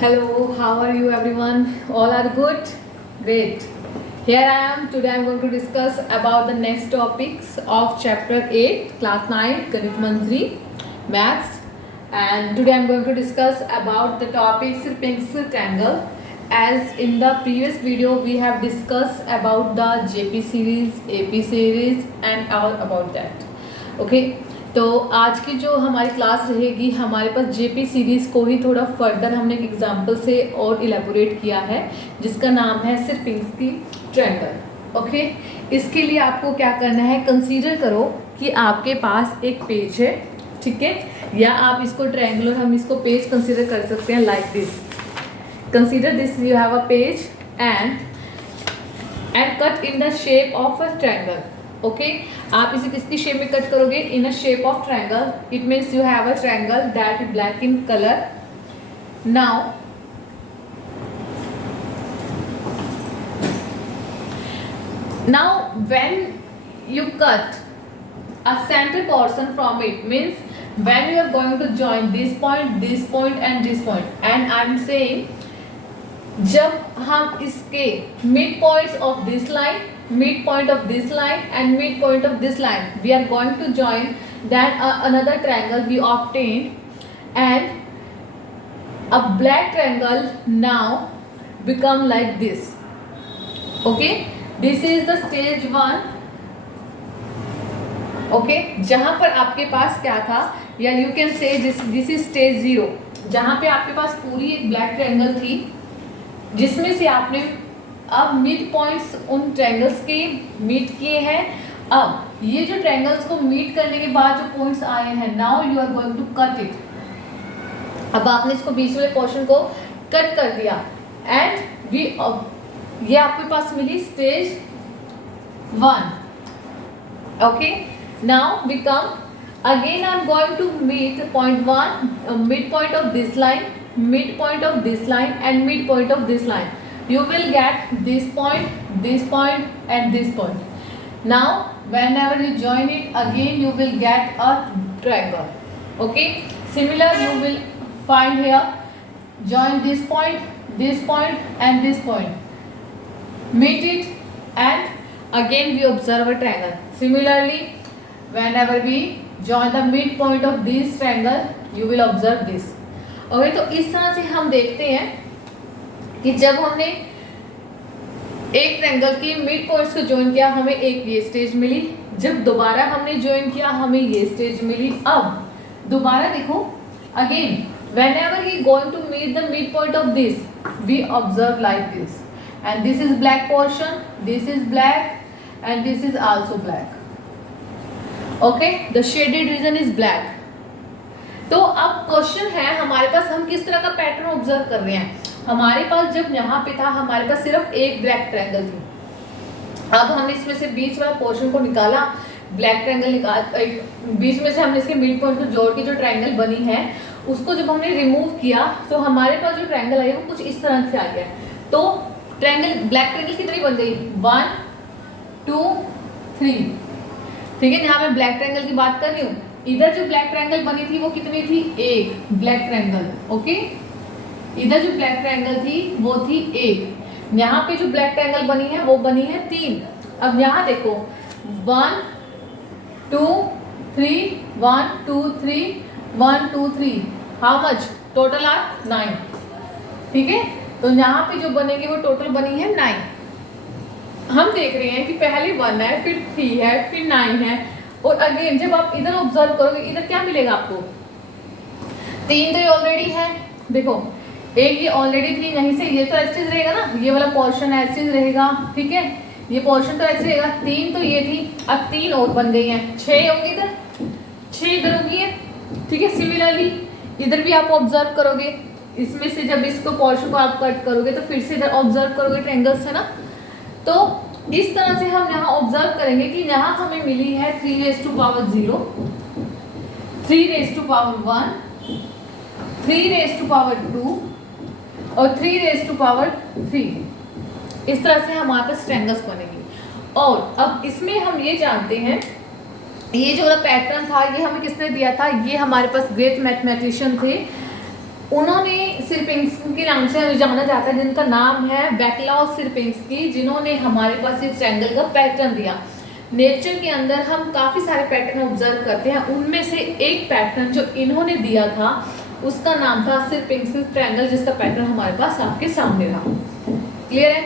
Hello, how are you everyone? All are good? Great. Here I am. Today I am going to discuss about the next topics of chapter 8, class 9, Ganit Manjri, maths. And today I am going to discuss about the topic pencil triangle. As in the previous video we have discussed about the JP series, AP series and all about that. Okay. तो आज की जो हमारी class रहेगी हमारे पास JP series को ही थोड़ा further हमने एक एग्जांपल से और इलेबोरेट किया है जिसका नाम है सिरपिंस्की ट्रायंगल। ओके, इसके लिए आपको क्या करना है, कंसीडर करो कि आपके पास एक पेज है, ठीक है, या आप इसको ट्रायंगल और हम इसको पेज कंसीडर कर सकते हैं like this. Consider this, you have a page and cut in the shape of a triangle. Okay, आप इसे किसकी शेप में कट करोगे? In a shape of triangle. It means you have a triangle that is black in colour. Now when you cut a center portion from it, means when you are going to join this point and this point, and I am saying जब हम इसके mid points of this line, mid point of this line and mid point of this line, we are going to join that another triangle we obtained, and a black triangle now become like this. Okay, this is the stage 1. Okay, जहाँ पर आपके पास क्या था, या you can say this is stage 0, जहाँ पे आपके पास पूरी एक black triangle थी जिसमें से आपने अब मिड पॉइंट्स उन ट्रायंगल्स के मीट किए हैं। अब ये जो ट्रायंगल्स को मीट करने के बाद जो पॉइंट्स आए हैं, now you are going to cut it. अब आपने इसको बीच वाले पोर्शन को कट कर दिया एंड ये आपके पास मिली stage 1। Okay, now we come again, I am going to meet point 1, mid point of this line, mid point of this line and mid point of this line. You will get this point and this point. Now whenever you join it again you will get a triangle. Okay, similar you will find here, join this point and this point, meet it and again we observe a triangle. Similarly whenever we join the mid point of this triangle you will observe this. Okay, तो इस तरह से हम देखते हैं कि जब हमने एक ट्रायंगल की मिड पॉइंट्स को ज्वाइन किया हमें एक ये स्टेज मिली, जब दोबारा हमने ज्वाइन किया हमें ये स्टेज मिली। अब दोबारा देखो, again whenever he going to meet the mid point of this we observe like this, and this is black portion, this is black and this is also black. Okay, the shaded region is black. तो अब question है हमारे पास, हम किस तरह का pattern observe कर रहे हैं। हमारे पास जब यहाँ पे था हमारे पास सिर्फ एक ब्लैक ट्रायंगल थी। अब हमने इसमें से बीच वाला पोर्शन को निकाला, ब्लैक ट्रायंगल निकाल, बीच में से हमने इसके मिड पॉइंट को जोड़ के जो ट्रायंगल बनी है उसको जब हमने रिमूव किया तो हमारे पास जो ट्रायंगल आई वो कुछ इस तरह से आ गया। तो ट्रायंगल, ब्लैक ट्रायंगल कितनी बन गई, 1 2 3, ठीक है। यहाँ मैं ब्लैक ट्रायंगल की बात कर रही हूँ। इधर जो ब्लैक ट्रायंगल बनी थी वो कितनी थी, एक ब्लैक ट्रायंगल। ओके, इधर जो ब्लैक ट्रायंगल थी वो थी एक, यहाँ पे जो ब्लैक ट्रायंगल बनी है वो बनी है 3। अब यहाँ देखो 1 2 3 1 2 3 1 2 3, हाउ मच, टोटल आर 9, ठीक है। तो यहाँ पे जो बनेगी वो टोटल बनी है 9। हम देख रहे हैं कि पहले 1 है, फिर 3 है, फिर 9 है, और अगेन जब आप इधर ऑब्जर्व करोगे इधर क्या मिलेगा आपको, 3 तो ये ऑलरेडी है, देखो एक ये ऑलरेडी 3, यहीं से ये तो ऐसे रहेगा ना, ये वाला पोर्शन ऐसे रहेगा, ठीक है, ये पोर्शन तो ऐसे रहेगा। 3 तो ये थी, अब 3 और बन गई हैं, 6 होगी इधर, 6 इधर होगी है, ठीक है। सिमिलरली इधर भी आप ऑब्जर्व करोगे, इसमें से जब इसको पोर्शन को आप कट करोगे तो फिर से इधर ऑब्जर्व करोगे ट्रायंगल्स है ना। तो इस तरह से हम यहाँ ऑब्जर्व करेंगे कि यहाँ हमें मिली है 3 raised to power 0, 3 raised to power 1, 3 raised to power 2 और 3 raised to power 3। इस तरह से हमारे पास ट्रायंगल्स बनेगी। और अब इसमें हम ये जानते हैं, ये जो वाला पैटर्न था ये हमें किसने दिया था, ये हमारे पास ग्रेट मैथमेटिशियन थे उन्होंने सिरपिंस्की के नाम से जाना जाता है, जिनका नाम है वैक्लाव सिरपिंस्की, जिन्होंने हमारे पास इस ट्रायंगल का पैटर्न दिया। नेचर के अंदर हम काफ़ी सारे पैटर्न ऑब्जर्व करते हैं, उनमें से एक पैटर्न जो इन्होंने दिया था उसका नाम था सिरपिंस्की ट्रायंगल, जिसका पैटर्न हमारे पास आपके सामने रहा। क्लियर है?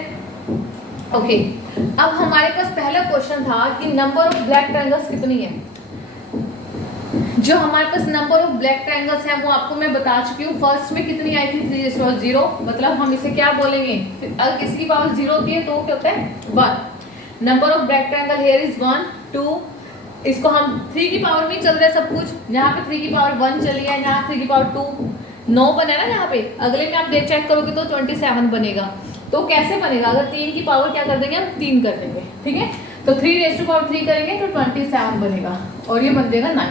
ओके, अब हमारे पास पहला क्वेश्चन था कि नंबर ऑफ ब्लैक ट्रायंगल्स कितनी है। जो हमारे पास नंबर ऑफ ब्लैक ट्रायंगल्स हैं वो आपको मैं बता चुकी हूँ। फर्स्ट में कितनी आई थी 3:0, मतलब हम इसे क्या बोलेंगे, अगर किसी की पावर 0 होती है तो क्या होता है 1। Number of black triangle here is 1 2। इसको हम 3 की पावर में चल रहा है सब कुछ, यहाँ पे 3 की पावर 1 चली है, यहाँ 3 की पावर 2 9 बना ना यहाँ पे। अगले में आप देख चेक करोगे तो 27 बनेगा। तो कैसे बनेगा, अगर 3 की पावर क्या कर देंगे हम 3 कर देंगे, ठीक है। तो 3 करेंगे तो 27 बनेगा और ये बन जाएगा 9,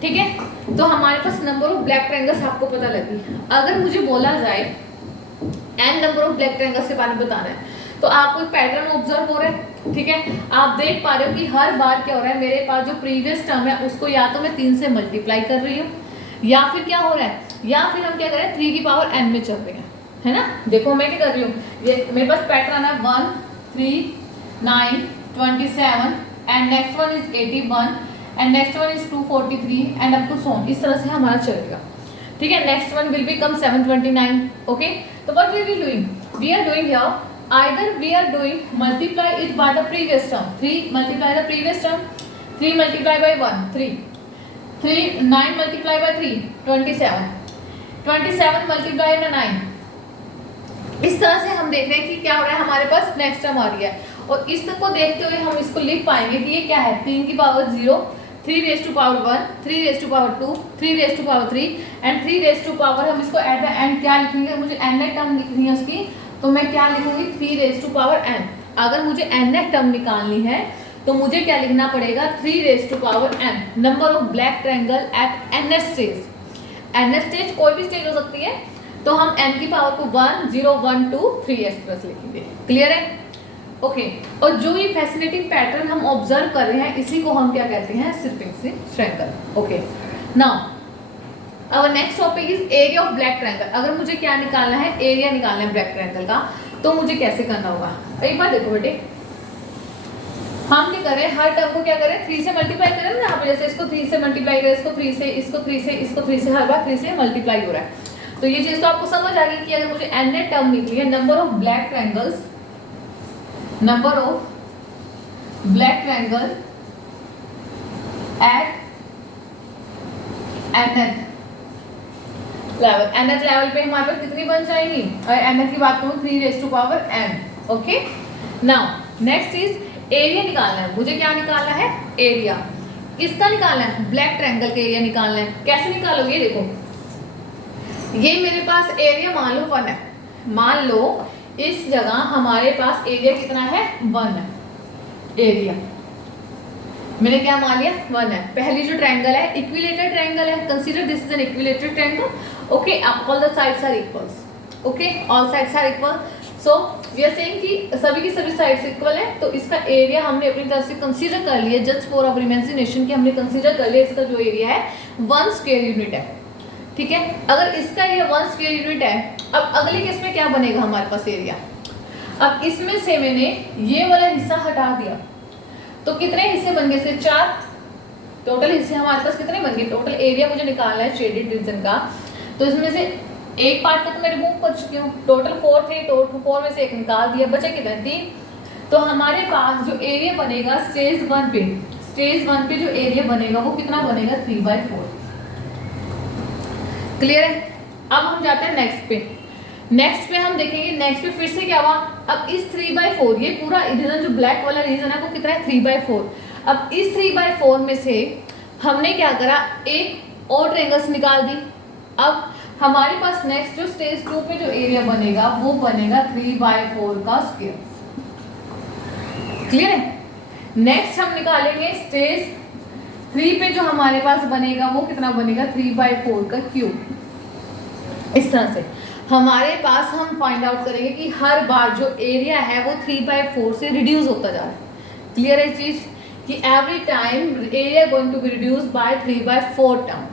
ठीक है। तो हमारे पास नंबर ऑफ ब्लैक ट्रायंगल्स आपको पता लगी। अगर मुझे बोला जाए n number of black triangles के बारे में बताना है तो आपको एक पैटर्न ऑब्जर्व हो रहा है, ठीक है। आप देख पा रहे हो कि हर बार क्या हो रहा है, मेरे पास जो प्रीवियस टर्म है उसको या तो मैं 3 से मल्टीप्लाई कर रही हूँ, या फिर क्या हो रहा है, या फिर हम क्या कर रहे हैं 3 की पावर n में चल रहे हैं, है ना। देखो मैं क्या कर रही हूँ, ये मेरे पास पैटर्न है 1 3 9 27 and next one is 81 and next one is 243 and up to so on. इस तरह से हमारा चलेगा, ठीक है। Next one will become 729, okay. तो what we will doing, we are doing here either we are doing multiply it by the previous term, 3 multiply the previous term, 3 multiply by 1 3 9 multiply by 3 27 multiply by 9। इस तरह से हम देख रहे हैं कि क्या हो रहा है, हमारे पास नेक्स्ट टर्म आ रही है और इस तक को देखते हुए हम इसको लिख पाएंगे कि ये क्या है, 3 की power 0 3 raise to power 1 3 raise to power 2 3 raise to power 3 and 3 raise to power, हम इसको एट द एंड क्या लिखेंगे, मुझे n टर्म लिखनी है उसकी, तो मैं क्या लिखूंगी 3 रेज टू पावर n। अगर मुझे n टर्म निकालनी है तो मुझे क्या लिखना पड़ेगा 3 raise to power n। Number of black triangle at n stage, n stage कोई भी स्टेज हो सकती है, तो हम n की पावर को 1 0 1 2 3 इस तरह से लिखेंगे। क्लियर है? ओके। और जो ये फैसिनेटिंग पैटर्न हम ऑब्जर्व कर रहे हैं इसी को हम क्या कहते हैं, Sierpinski triangle. Okay, now our next topic is area of black triangle. अगर मुझे क्या निकालना है, एरिया निकालना है ब्लैक ट्रायंगल का, तो मुझे कैसे करना होगा। एक बार देखो बेटे, हम क्या करें, हर टर्म को क्या करें 3 से मल्टीप्लाई करें ना, यहाँ पे जैसे इसको 3 से मल्टीप्लाई करें, इसको 3 से, इसको 3 से, इसको 3 से, हर बार 3 से मल्टीप्लाई हो रहा है। तो ये चीज तो आपको समझ आ गई कि अगर मुझे n टर्म निकली है, number of black triangles, number of black triangle eight nth level, nth level पे हमारे पास कितनी बन जाएंगी, और nth की बात करूँ 3 raise to power n। Okay, now next is area निकालना है। मुझे क्या निकालना है, एरिया। किसका निकालना है, ब्लैक ट्रायंगल का एरिया निकालना है। कैसे निकालोगे, देखो ये मेरे पास एरिया मान लो 1 है, मान लो इस जगह हमारे पास एरिया कितना है 1 है। एरिया मैंने क्या मान लिया 1 है। पहली जो ट्रायंगल है इक्विलेटरल ट्रायंगल है, consider this is an equilateral triangle. Okay, all the sides are equals, okay all sides are equal. So we are saying कि सभी की सभी साइड्स इक्वल है, तो इसका एरिया हमने अपनी तरफ से कंसीडर कर लिया, जस्ट फॉर आवर इमेजिनेशन कि हमने कंसीडर कर लिया इसका जो एरिया है 1 स्क्वायर यूनिट है, ठीक है। अगर इसका एरिया 1 स्क्वायर यूनिट है, अब अगले केस में क्या बनेगा हमारे पास एरिया। अब इसमें से मैंने ये वाला हिस्सा हटा दिया, तो कितने हिस्से बन गए, सिर्फ 4। टोटल हिस्से हमारे पास कितने बन गए, टोटल एरिया मुझे निकालना है शेडेड रीजन का, तो इसमें से एक पार्ट को तो मैं रिमूव कर चुकी हूँ, टोटल 4 थे, टोटल 4 में से एक निकाल दिया, बचा कितना 3। तो हमारे पास जो एरिया बनेगा स्टेज 1 पे, स्टेज 1 पे जो एरिया बनेगा वो कितना बनेगा 3/4। क्लियर है? अब हम जाते हैं नेक्स्ट पे। नेक्स्ट पे हम देखेंगे, नेक्स्ट पे फिर से क्या हुआ, अब इस 3/4, ये पूरा रीजन जो ब्लैक वाला रीजन है वो कितना है 3/4। अब इस 3/4 में से हमने क्या करा, एक और ट्रायंगल्स निकाल दी। अब हमारे पास नेक्स्ट जो स्टेज 2 पे जो एरिया बनेगा वो बनेगा 3/4 का स्क्वायर। क्लियर है? नेक्स्ट हम निकालेंगे स्टेज 3 पे जो हमारे पास बनेगा वो कितना बनेगा 3/4 का क्यूब। इस तरह से हमारे पास हम फाइंड आउट करेंगे कि हर बार जो एरिया है वो 3/4 से रिड्यूस होता जा रहा है। क्लियर है चीज कि every time area going to be reduce by 3/4 term.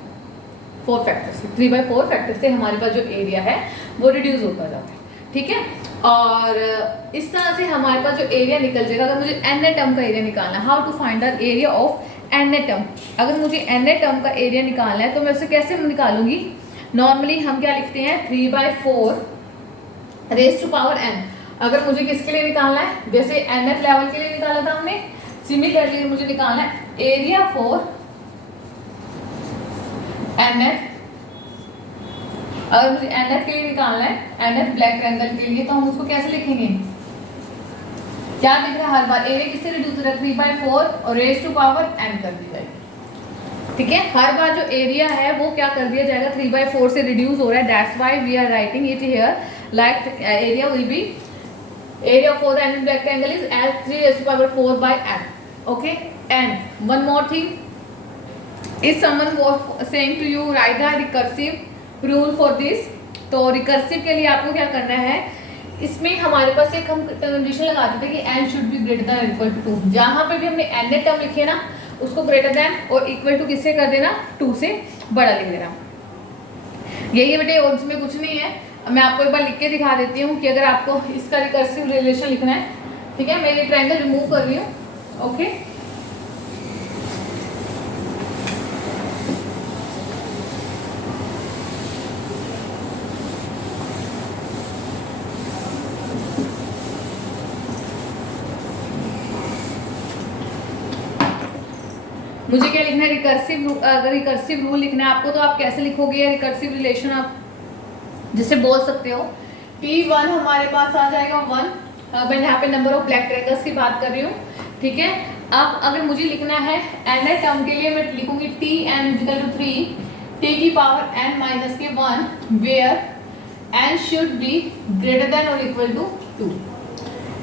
4 factor से, 3/4 फैक्टर से हमारे पास जो एरिया है वो रिड्यूस होता जाता है, ठीक है। और इस तरह से हमारे पास जो एरिया निकल जाएगा। अगर मुझे एन ए टर्म का एरिया निकालना है, how to find the area of n a term, अगर मुझे एन ए टर्म का एरिया निकालना है तो मैं उसे कैसे निकालूंगी। नॉर्मली हम क्या लिखते हैं 3/4 रेज टू पावर n। अगर मुझे किसके लिए निकालना है, जैसे एन एफ लेवल के लिए निकाला था हमने, सिमिलरली मुझे निकालना है एरिया फॉर एन एफ। अगर मुझे एन एफ के लिए निकालना है, एन एफ ब्लैक ट्रायंगल के लिए, तो हम उसको कैसे लिखेंगे, क्या दिख रहा है हर बार एरिया किससे रिड्यूस हो रहा है 3/4 और रेज टू पावर n कर दी जाएगी, ठीक है। हर बार जो एरिया है वो क्या कर दिया जाएगा 3/4 से रिड्यूस हो रहा है, that's why we are writing it here like area will be area for the n black triangle is as 3/4/n, okay। and one more thing, if someone was saying to you write the recursive rule for this, तो recursive के लिए आपको क्या करना है, इसमें हमारे पास एक हम कंडीशन लगा देते हैं कि n should be greater than equal to 2। जहां पे भी हमने n टर्म लिखी है ना, उसको ग्रेटर देन और इक्वल टू किससे कर देना, 2 से बड़ा लिख देना। यही है बेटे, और इसमें कुछ नहीं है। मैं आपको एक बार लिख के दिखा देती हूँ कि अगर आपको इसका रिकर्सिव रिलेशन लिखना है, ठीक है। मैं ये ट्रायंगल रिमूव कर रही हूँ, ओके। मुझे क्या लिखना है, रिकर्सिव। अगर रिकर्सिव रूल लिखना है आपको तो आप कैसे लिखोगे, या रिकर्सिव रिलेशन आप जिसे बोल सकते हो T1 हमारे पास आ जाएगा 1। मैं यहाँ पे नंबर ऑफ ब्लैक ट्रायंगल्स की बात कर रही हूँ, ठीक है। अब अगर मुझे लिखना है एन ए टर्म के लिए, मैं लिखूंगी Tn इक्वल टू 3 t की पावर n माइनस के 1 where n should be greater than और इक्वल टू 2,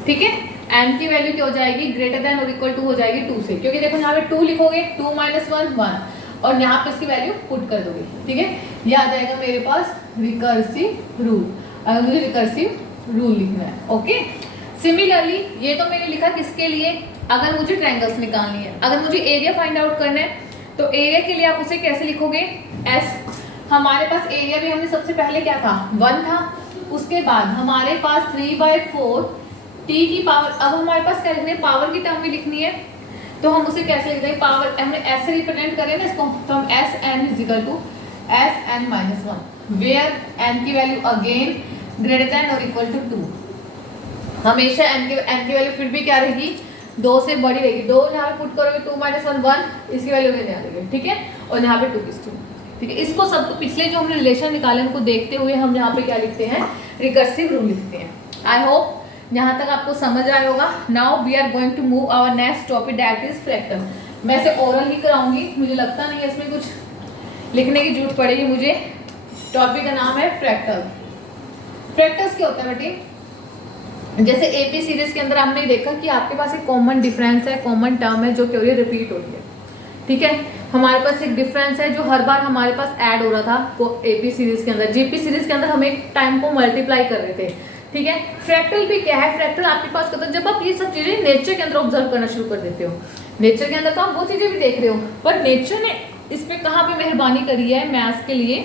ठीक है। n की वैल्यू क्या हो जाएगी, ग्रेटर देन और इक्वल टू हो जाएगी 2 से, क्योंकि देखो यहाँ पे 2 लिखोगे, 2 - 1 1, और यहाँ पे इसकी वैल्यू पुट कर दोगे, ठीक है। ये आ जाएगा मेरे पास रिकर्सिव रूल, अगर मुझे रिकर्सिव रूल लिखना है, ओके। सिमिलरली ये तो मैंने लिखा किसके लिए, अगर मुझे ट्रायंगल्स निकालनी है। अगर मुझे एरिया फाइंड आउट करना है तो एरिया के लिए आप उसे कैसे लिखोगे, एस। हमारे पास एरिया भी हमने सबसे पहले क्या था 1 था, उसके बाद हमारे पास 3/4 t की पावर। अब हमारे पास क्या लिखना है, पावर की टर्म भी लिखनी है, तो हम उसे कैसे लिखते हैं, पावर हमने एस से रिप्रेजेंट करें ना इसको, तो हम S n is equal to S n minus 1 where n की वैल्यू अगेन ग्रेटर देन और इक्वल टू 2। हमेशा एन की वैल्यू फिर भी क्या रहेगी, 2 से बड़ी रहेगी। 2 यहाँ पे पुट करोगे, 2 - 1 1, इसकी वैल्यू में आ जाएगी, ठीक है। और यहाँ पे 2 की 2, ठीक है। इसको सब पिछले जो हमने रिलेशन निकाले उनको देखते हुए हम यहाँ पे क्या लिखते हैं, रिकर्सिव रूल लिखते हैं। आई होप यहाँ तक आपको समझ आया होगा। Now we are going to move our next topic, that is fractal. मैं इसे ओरल ही कराऊंगी, मुझे लगता नहीं है इसमें कुछ लिखने की जरूरत पड़ेगी मुझे। टॉपिक का नाम है फ्रैक्टल। फ्रैक्टल्स क्या होता है बेटी, जैसे एपी सीरीज के अंदर हमने देखा कि आपके पास एक कॉमन डिफरेंस है, कॉमन टर्म है जो क्या हो रही है, रिपीट हो रही है, ठीक है। हमारे पास एक डिफरेंस है जो हर बार हमारे पास ऐड हो रहा था एपी सीरीज के अंदर। जीपी सीरीज के अंदर हम एक टाइम को मल्टीप्लाई कर रहे थे, ठीक है। फ्रैक्टल भी क्या है, फ्रैक्टल आपके पास कहते हैं जब आप ये सब चीजें नेचर के अंदर ऑब्जर्व करना शुरू कर देते हो। नेचर के अंदर तो आप वो चीजें भी देख रहे हो, पर नेचर ने इस पे कहाँ पे मेहरबानी करी है मैथ्स के लिए,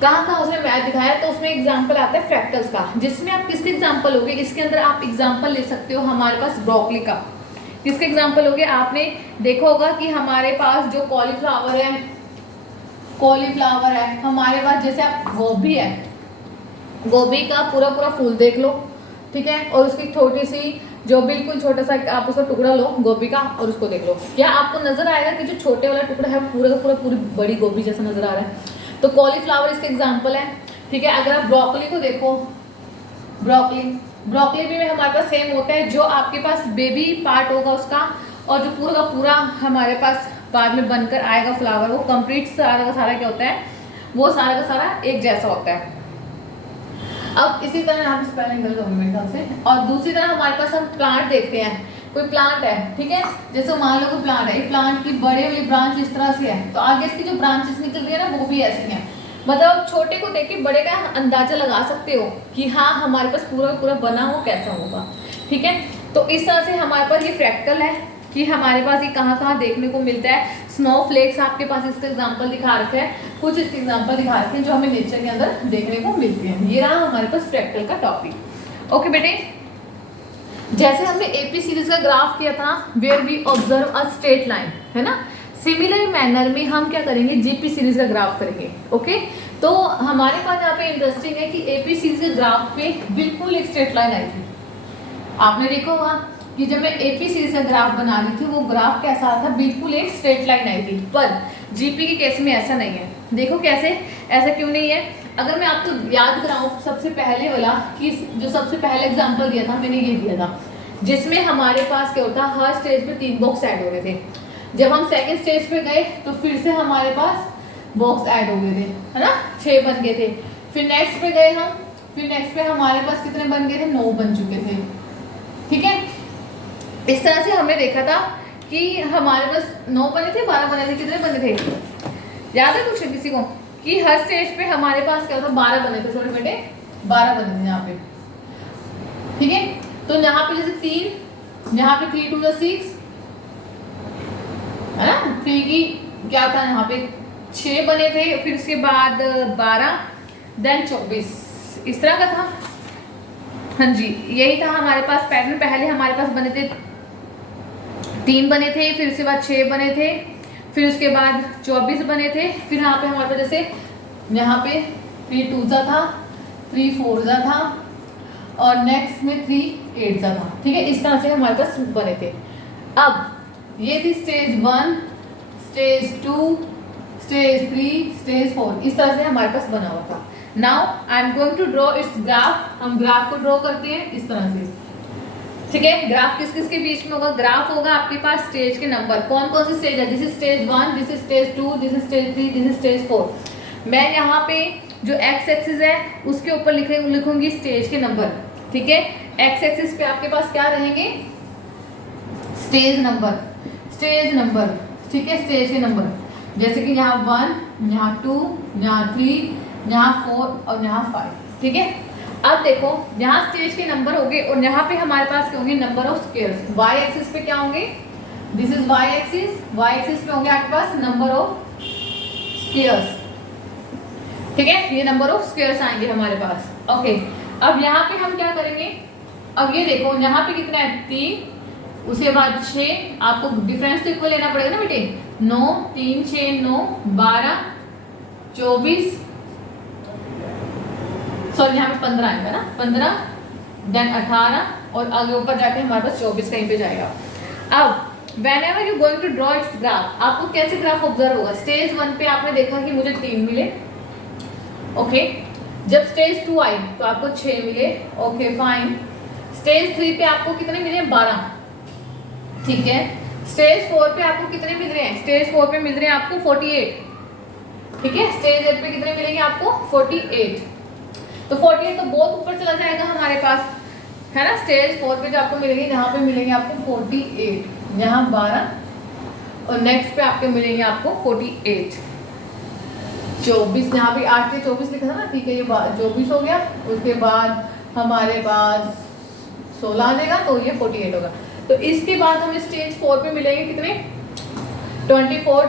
कहाँ उसने मैथ दिखाया, तो उसमें एग्जाम्पल आता है फ्रैक्टल्स का, जिसमें आप किसके एग्जाम्पल होगे, इसके अंदर आप एग्जाम्पल ले सकते हो हमारे पास ब्रोकली का। किसके एग्जाम्पल होगे, आपने देखा होगा कि हमारे पास जो कॉलीफ्लावर है हमारे पास, जैसे आप गोभी है, गोभी का पूरा फूल देख लो, ठीक है, और उसकी छोटी सी जो बिल्कुल छोटा सा आप उसका टुकड़ा लो गोभी का और उसको देख लो, क्या आपको नजर आएगा कि जो छोटे वाला टुकड़ा है पूरा का पूरा पूरी बड़ी गोभी जैसा नजर आ रहा है। तो कॉलीफ्लावर इसका एग्जाम्पल है, ठीक है। अगर आप ब्रोकली को देखो, ब्रोकली भी में हमारे पास सेम होता है, जो आपके पास बेबी पार्ट होगा उसका और जो पूरा का पूरा हमारे पास बाद में बनकर आएगा फ्लावर, वो कंप्लीट सारा का सारा क्या होता है, वो सारा का सारा एक जैसा होता है। अब इसी तरह यहाँ पे स्पेलिंग गलत होगी मेरे ख्याल से। और दूसरी तरह हमारे पास हम प्लांट देखते हैं, कोई प्लांट है, ठीक है, जैसे मान लो कोई प्लांट है, प्लांट की बड़े वाली ब्रांच इस तरह से है, तो आगे इसकी जो ब्रांचेस निकल रही है ना वो भी ऐसी हैं। मतलब छोटे को देख के बड़े का अंदाजा लगा सकते हो कि हाँ हमारे पास पूरा बना हो कैसा होगा, ठीक है। तो इस तरह से हमारे पास ये फ्रैक्टल है, कि हमारे पास ये कहाँ कहाँ देखने को मिलता है। स्नोफ्लेक्स आपके पास इसका एग्जांपल दिखा रखा है, कुछ इसके एग्जांपल दिखा रखे हैं जो हमें नेचर के अंदर देखने को मिलते हैं। ये रहा हमारे पास फ्रैक्टल का टॉपिक। ओके बेटे, जैसे हमने एपी सीरीज का ग्राफ किया था where we observe a straight line, है ना, सिमिलर मैनर में हम क्या करेंगे, जीपी सीरीज का ग्राफ करेंगे। ओके, तो हमारे पास यहाँ पे इंटरेस्टिंग है कि एपी सीरीज के ग्राफ पे बिल्कुल एक स्ट्रेट लाइन आई थी। आपने देखा होगा कि जब मैं एपी सीरीज का ग्राफ बना रही थी वो ग्राफ कैसा था, बिल्कुल एक स्ट्रेट लाइन आई थी। पर जीपी के केस में ऐसा नहीं है। देखो कैसे, ऐसा क्यों नहीं है। अगर मैं आपको याद कराऊं सबसे पहले वाला कि जो सबसे पहले एग्जांपल दिया था मैंने, ये दिया था जिसमें हमारे पास क्या होता, हर स्टेज पे 3 बॉक्स ऐड हो रहे थे। जब हम सेकंड स्टेज पे गए तो फिर से हमारे पास बॉक्स ऐड हो गए थे, है ना, 6 बन गए थे। फिर नेक्स्ट पे गए हम, फिर नेक्स्ट पे हमारे पास कितने बन गए थे, 9 बन चुके थे। ठीक है, इस तरह से हमने देखा था कि हमारे पास 9 बने थे, 12 बने थे, कितने बने थे याद है कुछ किसी को, कि हर स्टेज पे हमारे पास क्या होता, 12 बने थे छोटे बेटे, 12 बने थे यहाँ पे। ठीक है, तो यहाँ पे जैसे 3, यहाँ पे 3 2 6, है ना, 3 की क्या था यहाँ पे 6 बने थे, फिर उसके बाद 12, देन 24, इस तरह का था। हाँ जी, यही था हमारे पास पैटर्न। पहले हमारे पास बने थे 3 बने थे, फिर उसके बाद 6 बने थे, फिर उसके बाद 24 बने थे। फिर यहाँ पे हमारे पास जैसे यहाँ पे 3 2 था, 3 4 था, और नेक्स्ट में 3 8 था। ठीक है, इस तरह से हमारे पास बने थे। अब ये थी स्टेज 1, स्टेज 2, स्टेज 3, स्टेज 4, इस तरह से हमारे पास बना हुआ था। Now I am going to draw its graph. हम ग्राफ को ड्रॉ करते हैं इस तरह से। ठीक है, ग्राफ किस किस के बीच में होगा, ग्राफ होगा आपके पास स्टेज के नंबर, कौन कौन से स्टेज है, this is stage 1, this is stage 2, this is stage 3, this is stage 4। मैं यहाँ पे जो एक्स एक्सिस है उसके ऊपर लिखूंगी स्टेज के नंबर। ठीक है, एक्स एक्सिस पे आपके पास क्या रहेंगे, स्टेज नंबर, स्टेज नंबर। ठीक है, स्टेज के नंबर, जैसे कि यहाँ 1, यहाँ 2, यहाँ 3, यहाँ 4 और यहाँ 5। ठीक है, अब देखो यहाँ स्टेज के नंबर होंगे और यहाँ पे हमारे पास क्या होंगे, number of squares. Y axis पे क्या होंगे, this is Y axis, Y axis पे होंगे आपके पास नंबर ऑफ स्क्वायर्स। ठीक है, ये नंबर ऑफ स्क्वायर्स आएंगे हमारे पास। ओके, अब यहाँ पे हम क्या करेंगे, अब ये देखो यहाँ पे कितना है 3, उसके बाद 6, आपको डिफरेंस तो इक्वल लेना पड़ेगा ना बेटे, 9 3 6 9 12 24, सॉरी यहाँ पे 15 आएगा ना, 15 देन 18 और आगे ऊपर जाके हमारे पास 24 कहीं पे जाएगा। अब whenever you going to draw its graph, आपको कैसे ग्राफ ऑब्जर्व होगा, स्टेज 1 पे आपने देखा कि मुझे 3 मिले। ओके, जब स्टेज 2 आई तो आपको 6 मिले। ओके फाइन, स्टेज 3 पे आपको कितने मिले, 12। ठीक है, स्टेज 4 पे आपको कितने मिल रहे हैं, स्टेज 4 पे मिल रहे हैं आपको 48। ठीक है, स्टेज 8 पे कितने मिलेंगे आपको 48। तो 48 तो बहुत ऊपर चला जाएगा हमारे पास, है ना। स्टेज 4 पे जो आपको मिलेंगे, यहाँ पे मिलेंगे आपको 48, यहाँ 12 और नेक्स्ट पे आपके मिलेंगे आपको 48, 24, यहाँ पे 8 से 24 लिखा था ना। ठीक है, ये 24 हो गया, उसके बाद हमारे पास 16 आ जाएगा तो ये 48 होगा। तो इसके बाद हमें स्टेज 4 पे मिलेंगे कितने, 24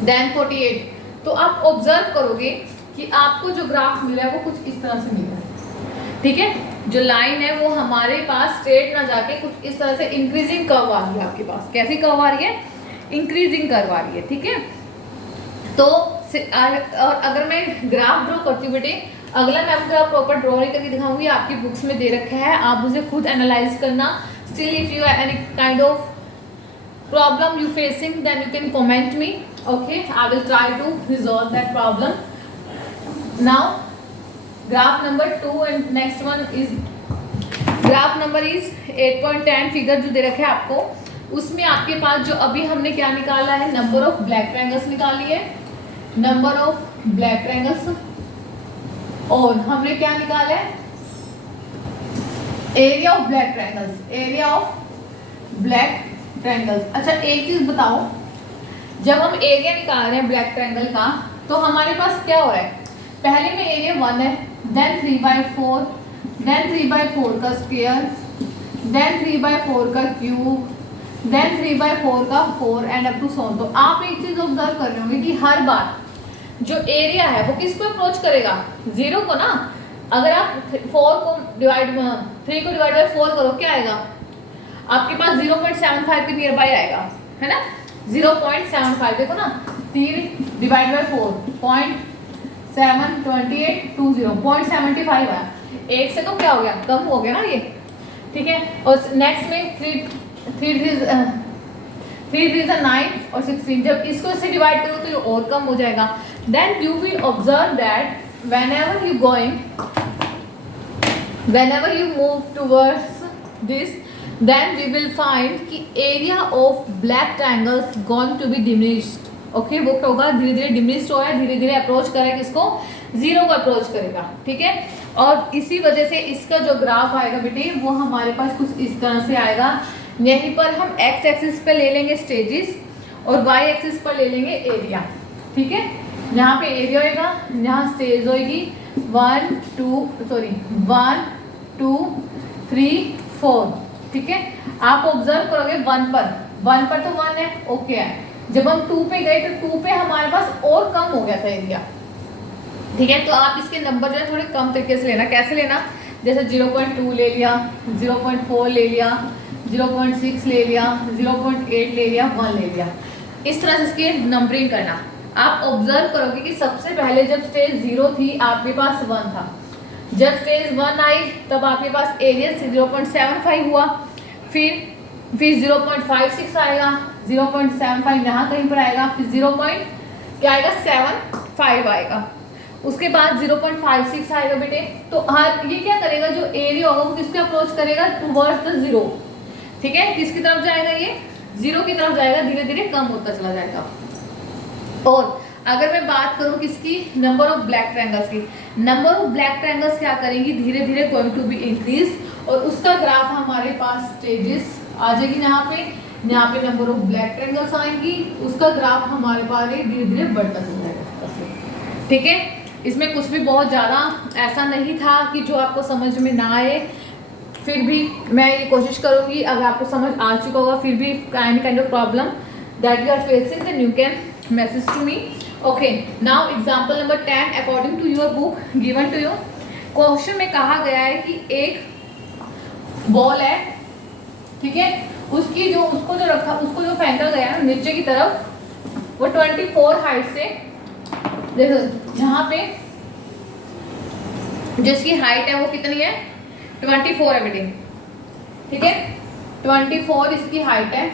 देन 48। तो आप ऑब्जर्व करोगे कि आपको जो ग्राफ मिला है वो कुछ इस तरह से मिला है। ठीक है, जो लाइन है वो हमारे पास स्ट्रेट ना जाके कुछ इस तरह से इंक्रीजिंग कर्व आ रही है आपके पास। कैसी कर्व आ रही है, इंक्रीजिंग कर्व आ रही है। ठीक है, तो और अगर मैं ग्राफ ड्रॉ करती हूँ बेटे, अगला मैं आपको प्रॉपर ड्रॉ नहीं करके दिखाऊंगी, आपकी बुक्स में दे रखा है, आप उसे खुद एनालाइज करना। Still if you any kind of problem you facing, then you can comment me. Okay, I will try to resolve that problem. Now graph number 2 and next one is graph number is 8.10। Figure जो दे रखे हैं आपको, उसमें आपके पास जो अभी हमने क्या निकाला है, नंबर ऑफ ब्लैक ट्रायंगल्स निकाली है, नंबर ऑफ ब्लैक ट्रायंगल्स, और हमने क्या निकाला है, area of black triangles, area of black triangles. अच्छा एक चीज बताओ, जब हम एरिया निकाल रहे हैं ब्लैक ट्रायंगल का, तो हमारे पास क्या हो रहा है, पहले में एरिया 1 है, देन 3/4, देन 3/4 का स्क्वायर, देन 3/4 का क्यूब, देन 3/4 का 4 एंड अप टू सो। तो आप एक चीज ऑब्जर्व कर रहे होंगे कि हर बार जो एरिया है वो किसको अप्रोच करेगा, 0 को ना। अगर आप 3 को डिवाइड बाय 4 करो क्या आएगा आपके पास, 0.75 के नियर बाई आएगा, है ना। 0.75 देखो ना, 3 डिवाइड बाय 4 0.75 आया। 8 से तो क्या हो गया, कम हो गया ना ये, ठीक है। और नेक्स्ट में 3 9 और 16, जब इसको इससे डिवाइड करो तो ये और कम हो जाएगा। Then you will observe that whenever you move towards this, then we will find कि area of black triangles going to be diminished। Okay वो क्या होगा, धीरे धीरे डिमिनिश हो है, धीरे धीरे अप्रोच करेगा किसको, 0 को अप्रोच करेगा, ठीक है। और इसी वजह से इसका जो ग्राफ आएगा बेटे वो हमारे पास कुछ इस तरह से आएगा। यहीं पर हम x एक्सिस पे ले लेंगे स्टेजेस और y एक्सिस पर ले लेंगे एरिया, ठीक है। यहाँ पे एरिया होएगा, यहाँ स्टेज होएगी 1 2 3 4, ठीक है। आप ऑब्जर्व करोगे 1 पर तो 1 है, ओके है। जब हम 2 पे गए तो 2 पे हमारे पास और कम हो गया था एरिया, ठीक है। तो आप इसके नंबर जो है थोड़े कम तरीके से लेना। कैसे लेना, जैसे 0.2 ले लिया, 0.4 ले लिया, 0.6 ले लिया, 0.8 ले लिया, 1 ले लिया, इस तरह से इसकी नंबरिंग करना। आप ऑब्जर्व करोगे कि सबसे पहले जब स्टेज 0 थी आपके पास 1 था, जब स्टेज 1 आई तब आपके पास एरिया 0.75 हुआ, फिर 0.56 आएगा, 0.75 यहाँ कहीं पर आएगा, फिर 0.75 आएगा, उसके बाद 0.56 आएगा बेटे। तो हर ये क्या करेगा, जो एरिया होगा वो किसके अप्रोच करेगा, टुवर्ड्स द 0, ठीक है। किसकी तरफ जाएगा, ये 0 की तरफ जाएगा, धीरे धीरे कम होता चला जाएगा। और अगर मैं बात करूं किसकी, नंबर ऑफ ब्लैक ट्रायंगल्स की, नंबर ऑफ ब्लैक ट्रायंगल्स क्या करेंगी, धीरे धीरे गोइंग टू बी इंक्रीज, और उसका ग्राफ हमारे पास स्टेजेस आ जाएगी। यहाँ पे नंबर ऑफ ब्लैक ट्रायंगल्स आएंगी, उसका ग्राफ हमारे पास धीरे धीरे बढ़ता चल जाएगा, ठीक है। इसमें कुछ भी बहुत ज़्यादा ऐसा नहीं था कि जो आपको समझ में ना आए, फिर भी मैं ये कोशिश करूँगी अगर आपको समझ आ चुका होगा, फिर भी kind of problem that you are facing then you can message to me. Okay, now example number 10 according to your book given to you. Question में कहा गया है कि एक बॉल है, ठीक है, उसको जो फेंका गया है नीचे की तरफ, वो 24 हाइट से, देखो यहाँ पे जिसकी हाइट है वो कितनी है, 24 है बेटे, ठीक है, 24 इसकी हाइट है।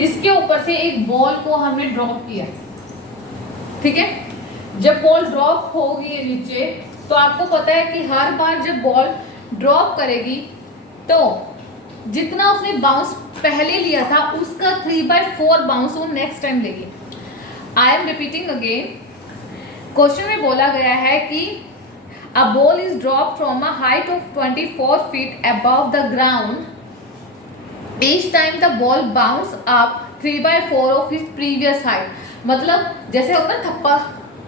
इसके ऊपर से एक बॉल को हमने ड्रॉप किया, ठीक है। जब बॉल ड्रॉप होगी नीचे, तो आपको पता है कि हर बार जब बॉल ड्रॉप करेगी तो जितना उसने बाउंस पहले लिया था उसका 3/4 बाउंस वो नेक्स्ट टाइम लेगी। I am repeating again, question में बोला गया है कि a ball is drop from a height of 24 feet above the ground, each time the ball bounce up 3/4 of its previous height। मतलब जैसे होता है थप्पा,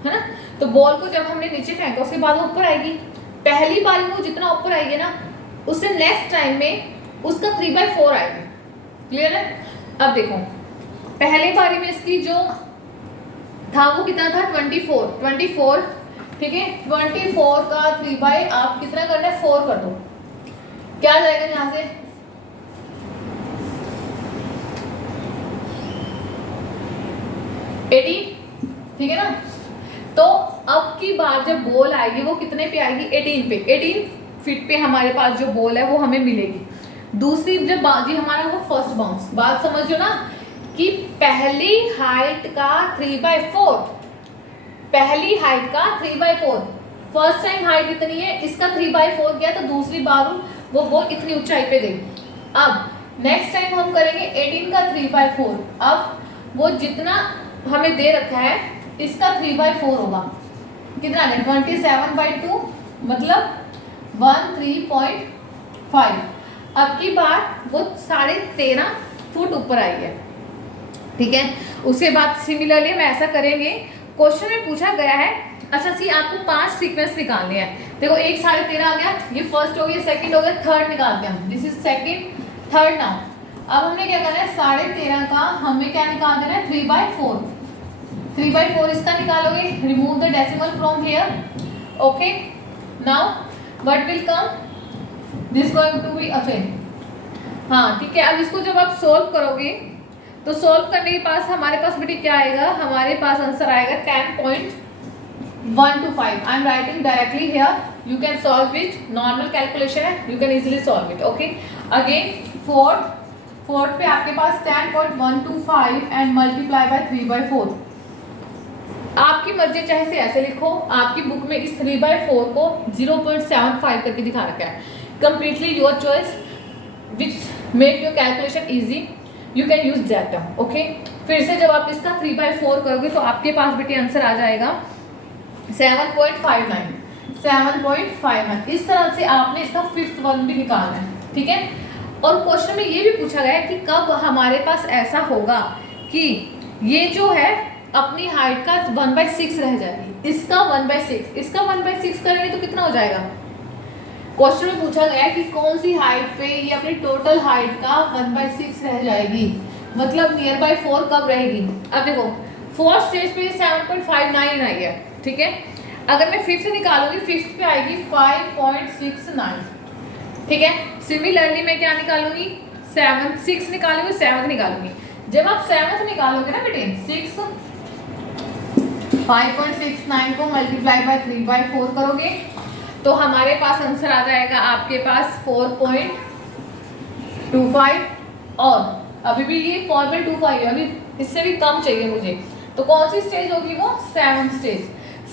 है ना, तो बॉल को जब हमने नीचे फेंका उसके बाद वो ऊपर आएगी, पहली बार में वो जितना ऊपर आएगी ना उससे नेक्स्ट टाइम में उसका 3/4 आएगी। क्लियर है। अब देखो पहली बारी में इसकी जो था वो कितना था, 24, ठीक है। 24 का 3 आप कितना करना है, 4 कर दो, क्या आ जाएगा यहाँ से, 18, ठीक है ना। तो अब की बार जब बॉल आएगी वो कितने पे आएगी, 18 फीट पे हमारे पास जो बॉल है वो हमें मिलेगी। दूसरी जब बाजी हमारा वो फर्स्ट बाउंस, बात समझो ना कि पहली हाइट का 3/4, पहली हाइट का 3/4, फर्स्ट टाइम हाइट इतनी है, इसका 3/4 गया, तो दूसरी बार वो बॉल इतनी ऊंचाई पे गई। अब नेक्स्ट टाइम हम करेंगे 18 का 3/4, अब वो जितना हमें दे रखा है इसका 3/4 होगा, कितना है 27/2, मतलब 13.5। अब की बार वो 13.5 फुट ऊपर आई है, ठीक है। उसके बाद सिमिलरली हम ऐसा करेंगे। क्वेश्चन में पूछा गया है, अच्छा सी आपको 5 सीक्वेंस निकालने हैं। देखो एक 13.5 आ गया, ये फर्स्ट हो गया, सेकंड हो गया, थर्ड निकालते हैं हम। This is second, third. Now अब हमने क्या करना है, 13.5 का हमें क्या निकाल देना है, 3/4। 3/4 इसका निकालोगे, remove the decimal from here. Okay, now what will come, this going to be अच्छा, हाँ ठीक है। अब इसको जब आप सोल्व करोगे तो सोल्व करने के पास हमारे पास बेटी क्या आएगा, हमारे पास आंसर आएगा 10.125। I am writing directly here, you can solve it, normal calculation है, you can easily solve it. Okay, again fourth पे आपके पास 10.125 एंड मल्टीप्लाई बाय 3/4। आपकी मर्जी, चाहे से ऐसे लिखो, आपकी बुक में इस 3/4 को 0.75 करके दिखा रखा है, completely your choice, which make your calculation easy, you can use that term. Okay, फिर से जब आप इसका 3/4 करोगे तो आपके पास बेटे आंसर आ जाएगा 7.59। 7.59 इस तरह से आपने इसका 5th वन भी निकालना है, ठीक है। और क्वेश्चन में ये भी पूछा गया है कि कब हमारे पास ऐसा होगा कि ये जो है अपनी हाइट का 1/6 रह जाएगी, इसका 1/6, इसका 1/6 करेंगे तो कितना हो जाएगा। क्वेश्चन में पूछा गया है कि कौन सी हाइट पे ये अपनी टोटल हाइट का 1/6 रह जाएगी, मतलब नियर बाय 4 कब रहेगी। अब देखो 4th स्टेज पे 7.59 आई है, ठीक है। अगर मैं 5th निकालूंगी, 5th पे आएगी 5.69, ठीक है। सिमिलरली मैं क्या निकालूंगी, 6 निकालूंगी, 7th निकालूंगी। जब आप 7th निकालोगे ना बेटे, 5.69 को मल्टीप्लाई बाय 3/4 करोगे तो हमारे पास आंसर आ जाएगा आपके पास 4.25, और अभी भी ये 4/25 है, अभी इससे भी कम चाहिए मुझे। तो कौन सी स्टेज होगी वो, 7th स्टेज।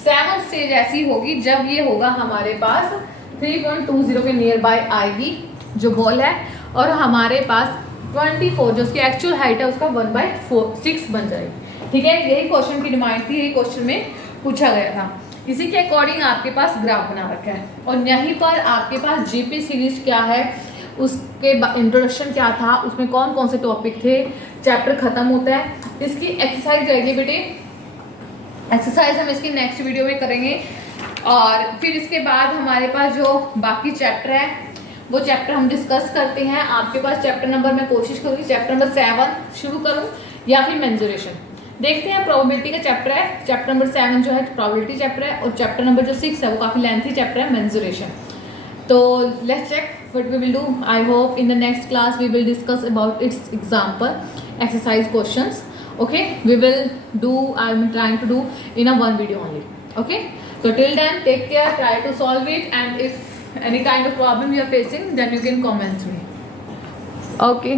7th स्टेज ऐसी होगी जब ये होगा हमारे पास 3.20 के नियर बाय आएगी जो बॉल है, और हमारे पास 24 जो उसकी एक्चुअल हाइट है उसका 1/6 बन जाएगी, ठीक है। यही क्वेश्चन की डिमांड थी, यही क्वेश्चन में पूछा गया था। इसी के अकॉर्डिंग आपके पास ग्राफ बना रखा है, और यहीं पर आपके पास जीपी सीरीज क्या है, उसके इंट्रोडक्शन क्या था, उसमें कौन कौन से टॉपिक थे, चैप्टर खत्म होता है। इसकी एक्सरसाइज रहेगी बेटे, एक्सरसाइज हम इसकी नेक्स्ट वीडियो में करेंगे। और फिर इसके बाद हमारे पास जो बाकी चैप्टर है वो चैप्टर हम डिस्कस करते हैं। आपके पास चैप्टर नंबर, मैं कोशिश करूँगी चैप्टर नंबर 7 शुरू करूँ या फिर मेंसुरेशन, देखते हैं। प्रोबेबिलिटी का चैप्टर है, चैप्टर नंबर 7 जो है प्रोबेबिलिटी चैप्टर है, और चैप्टर नंबर जो 6 है वो काफ़ी लेंथी चैप्टर है, मेंसुरेशन। तो let's check what we will do. I hope in the next class we will discuss about its example, exercise questions. Okay, we will do, I'm trying to do in a one video only. Okay, so till then take care, try to solve it, and if any kind of problem you are facing then you can comment me. Okay.